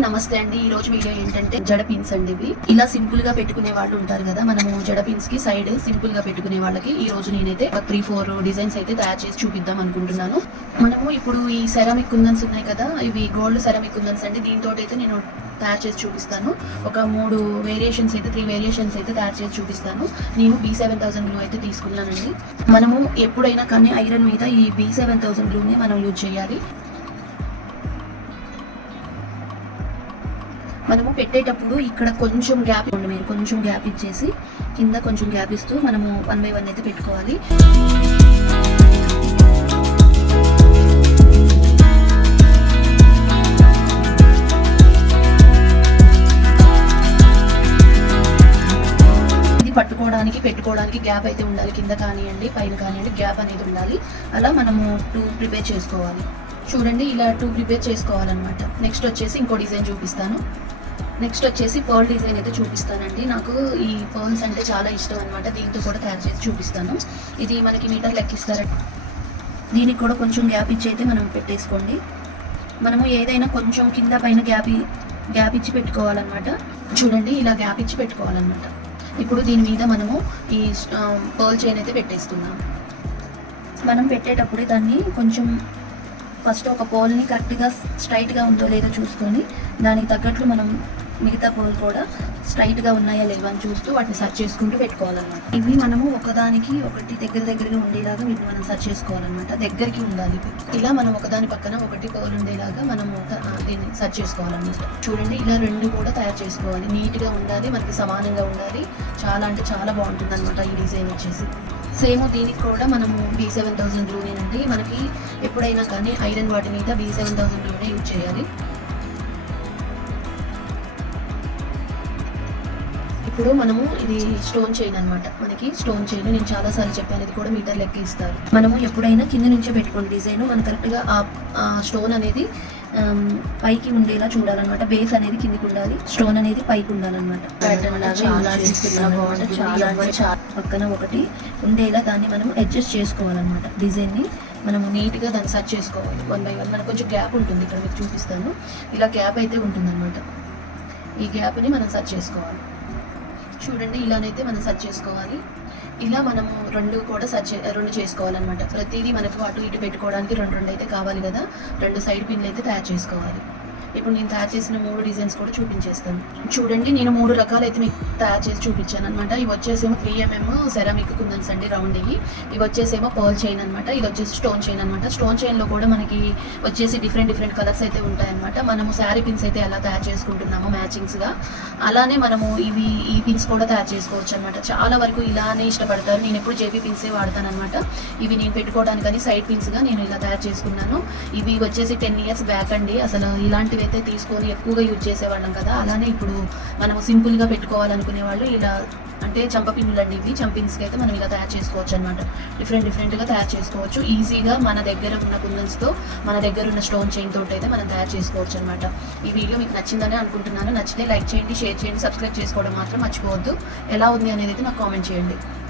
నమస్తే అండి. ఈ రోజు వీడియో ఏంటంటే జడ పిన్స్ అండి ఇవి. ఇలా సింపుల్గా పెట్టుకునే వాళ్ళు ఉంటారు కదా మనము జడ పిన్స్కి సైడ్ సింపుల్గా పెట్టుకునే వాళ్ళకి ఈ రోజు నేనైతే ఒక త్రీ ఫోర్ డిజైన్స్ అయితే తయారు చేసి చూపిద్దాం అనుకుంటున్నాను. మనము ఇప్పుడు ఈ సెరామిక్ కుందన్స్ ఉన్నాయి కదా ఇవి గోల్డ్ సెరామిక్ కుందన్స్ అండి. దీంతో అయితే నేను తయారు చేసి చూపిస్తాను. ఒక మూడు వేరియేషన్స్ అయితే త్రీ వేరియేషన్స్ అయితే తయారు చేసి చూపిస్తాను. నేను బీ సెవెన్ థౌసండ్ గ్లూ అయితే తీసుకున్నానండి. మనము ఎప్పుడైనా కానీ ఐరన్ మీద ఈ బీ సెవెన్ థౌసండ్ గ్లూని మనం యూజ్ చేయాలి. మనము పెట్టేటప్పుడు ఇక్కడ కొంచెం గ్యాప్ ఇవ్వండి మీరు. కొంచెం గ్యాప్ ఇచ్చేసి కింద కొంచెం గ్యాప్ ఇస్తూ మనము వన్ బై వన్ అయితే పెట్టుకోవాలి. ఇది పట్టుకోవడానికి పెట్టుకోవడానికి గ్యాప్ అయితే ఉండాలి. కింద కానివ్వండి పైన కానివ్వండి గ్యాప్ అనేది ఉండాలి. అలా మనము టూ ప్రిపేర్ చేసుకోవాలి. చూడండి ఇలా టూ ప్రిపేర్ చేసుకోవాలన్నమాట. నెక్స్ట్ వచ్చేసి ఇంకో డిజైన్ చూపిస్తాను. నెక్స్ట్ వచ్చేసి పర్ల్ డిజైన్ అయితే చూపిస్తానండి. నాకు ఈ పర్ల్స్ అంటే చాలా ఇష్టం అనమాట దీంతో కూడా తయారు చేసి చూపిస్తాను. ఇది మనకి మీటర్ లెక్కిస్తారట. దీనికి కూడా కొంచెం గ్యాప్ ఇచ్చి అయితే మనం పెట్టేసుకోండి. మనము ఏదైనా కొంచెం కింద పైన గ్యాప్ గ్యాప్ ఇచ్చి పెట్టుకోవాలన్నమాట. చూడండి ఇలా గ్యాప్ ఇచ్చి పెట్టుకోవాలన్నమాట. ఇప్పుడు దీని మీద మనము ఈ పర్ల్ చైన్ అయితే పెట్టేస్తున్నాం మనం పెట్టేటప్పుడే దాన్ని కొంచెం ఫస్ట్ ఒక పోల్ని కరెక్ట్గా స్ట్రైట్గా ఉందో లేదో చూసుకొని దానికి తగ్గట్లు మనం మిగతా పోల్ కూడా స్ట్రైట్గా ఉన్నాయా లేవా అని చూస్తూ వాటిని సర్చ్ చేసుకుంటూ పెట్టుకోవాలన్నమాట. ఇవి మనము ఒకదానికి ఒకటి దగ్గర దగ్గరగా ఉండేలాగా వీటిని మనం సెర్చ్ చేసుకోవాలన్నమాట. దగ్గరికి ఉండాలి. ఇలా మనం ఒకదాని పక్కన ఒకటి పోల్ ఉండేలాగా మనము దీన్ని సెర్చ్ చేసుకోవాలన్నమాట. చూడండి ఇలా రెండు కూడా తయారు చేసుకోవాలి. నీట్గా ఉండాలి మనకి సమానంగా ఉండాలి. చాలా అంటే చాలా బాగుంటుంది అనమాట ఈ డిజైన్ వచ్చేసి. సేమ్ దీనికి కూడా మనము బీ సెవెన్ థౌసండ్ గ్లూనేనండి మనకి ఎప్పుడైనా కానీ ఐరన్ వాటి మీద బీ సెవెన్ థౌసండ్ గ్లూనే యూజ్ చేయాలి. ఇప్పుడు మనము ఇది స్టోన్ చైన్ అన్నమాట. మనకి స్టోన్ చైన్ నేను చాలా సార్లు చెప్పాను ఇది కూడా మీటర్ లెక్క ఇస్తారు. మనము ఎప్పుడైనా కింద నుంచే పెట్టుకోండి డిజైన్ మనం కరెక్ట్గా ఆ స్టోన్ అనేది పైకి ఉండేలా చూడాలన్నమాట. బేస్ అనేది కిందికి ఉండాలి. స్టోన్ అనేది పైకి ఉండాలన్నమాట. పక్కన ఒకటి ఉండేలా దాన్ని మనం అడ్జస్ట్ చేసుకోవాలన్నమాట. డిజైన్ని మనము నీట్గా దాన్ని సెర్చ్ చేసుకోవాలి. వన్ బై వన్ మనకు కొంచెం గ్యాప్ ఉంటుంది. ఇక్కడ మీకు చూపిస్తాను. ఇలా గ్యాప్ అయితే ఉంటుందన్నమాట. ఈ గ్యాప్ని మనం సెర్చ్ చేసుకోవాలి. చూడండి ఇలానైతే మనం సెర్చ్ చేసుకోవాలి. ఇలా మనము రెండు కూడా సెర్చ్ చే- రెండు చేసుకోవాలన్నమాట. ప్రతిదీ మనకు అటు ఇటు పెట్టుకోవడానికి రెండు రెండు అయితే కావాలి కదా. రెండు సైడ్ పిన్లు అయితే తయారు చేసుకోవాలి. ఇప్పుడు నేను తయారు చేసిన మూడు డిజైన్స్ కూడా చూపించేస్తాను. చూడండి నేను మూడు రకాలు అయితే మీకు తయారు చేసి చూపించాను అనమాట ఇవి వచ్చేసేమో త్రీ ఎంఎం సెరామిక్ కుందన్స్ అండి రౌండ్ ఇవి. ఇవి వచ్చేసేమో పర్ల్ చైన్ అనమాట ఇది వచ్చేసి స్టోన్ చైన్ అనమాట స్టోన్ చైన్లో కూడా మనకి వచ్చేసి డిఫరెంట్ డిఫరెంట్ కలర్స్ అయితే ఉంటాయన్నమాట. మనము శారీ పిన్స్ అయితే ఎలా తయారు చేసుకుంటున్నామో మ్యాచింగ్స్గా అలానే మనము ఇవి ఈ పిన్స్ కూడా తయారు చేసుకోవచ్చు అనమాట చాలా వరకు ఇలానే ఇష్టపడతారు. నేను ఎప్పుడు జేబీ పిన్సే వాడతాను అనమాట ఇవి నేను పెట్టుకోవడానికని సైడ్ పిన్స్గా నేను ఇలా తయారు చేసుకున్నాను. ఇవి వచ్చేసి టెన్ ఇయర్స్ బ్యాక్ అండి. అసలు ఇలాంటివి అయితే తీసుకొని ఎక్కువగా యూజ్ చేసేవాళ్ళం కదా. అలానే ఇప్పుడు మనము సింపుల్గా పెట్టుకోవాలనుకునే వాళ్ళు ఇలా అంటే చంప పిన్నులు ఇవి చంపిన్స్కి అయితే మనం ఇలా తయారు చేసుకోవచ్చు అనమాట డిఫరెంట్ డిఫరెంట్గా తయారు చేసుకోవచ్చు. ఈజీగా మన దగ్గర ఉన్న కుందన్స్తో మన దగ్గర ఉన్న స్టోన్ చైన్ తోటి అయితే మనం తయారు చేసుకోవచ్చు అనమాట ఈ వీడియో మీకు నచ్చిందని అనుకుంటున్నాను. నచ్చితే లైక్ చేయండి షేర్ చేయండి సబ్స్క్రైబ్ చేసుకోవడం మాత్రం మర్చిపోవద్దు. ఎలా ఉంది అనేది అయితే నాకు కామెంట్ చేయండి.